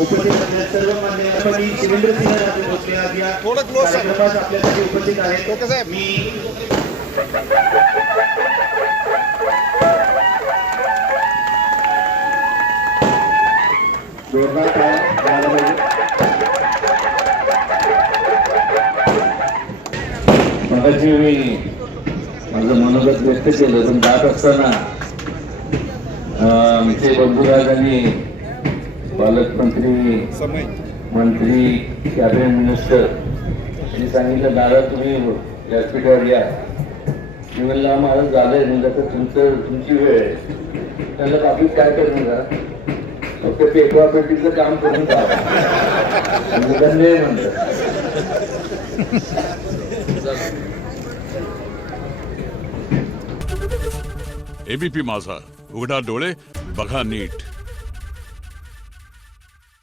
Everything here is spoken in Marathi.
उपस्थित असलेल्या सर्व मान्यवरांनी शिवेंद्र सिंह राजे भोसले आज या कार्यक्रमात आपल्यासाठी उपस्थित आहेत। मी मगाशी मी माझं मनोगत व्यक्त केलं, पण जात असताना आमचे बंधुराज आणि पालकमंत्री मंत्री कॅबिनेट मिनिस्टर यांनी सांगितलं, दादा तुम्ही व्यासपीठावर या. मी म्हणलं माझं झालंय, म्हणलं तर तुमची वेळ आहे. त्याला बाकी काय करणार, फक्त पेटवापेटीचं काम करून म्हणलं. एबीपी माझा, उघडा डोळे बघा नीट.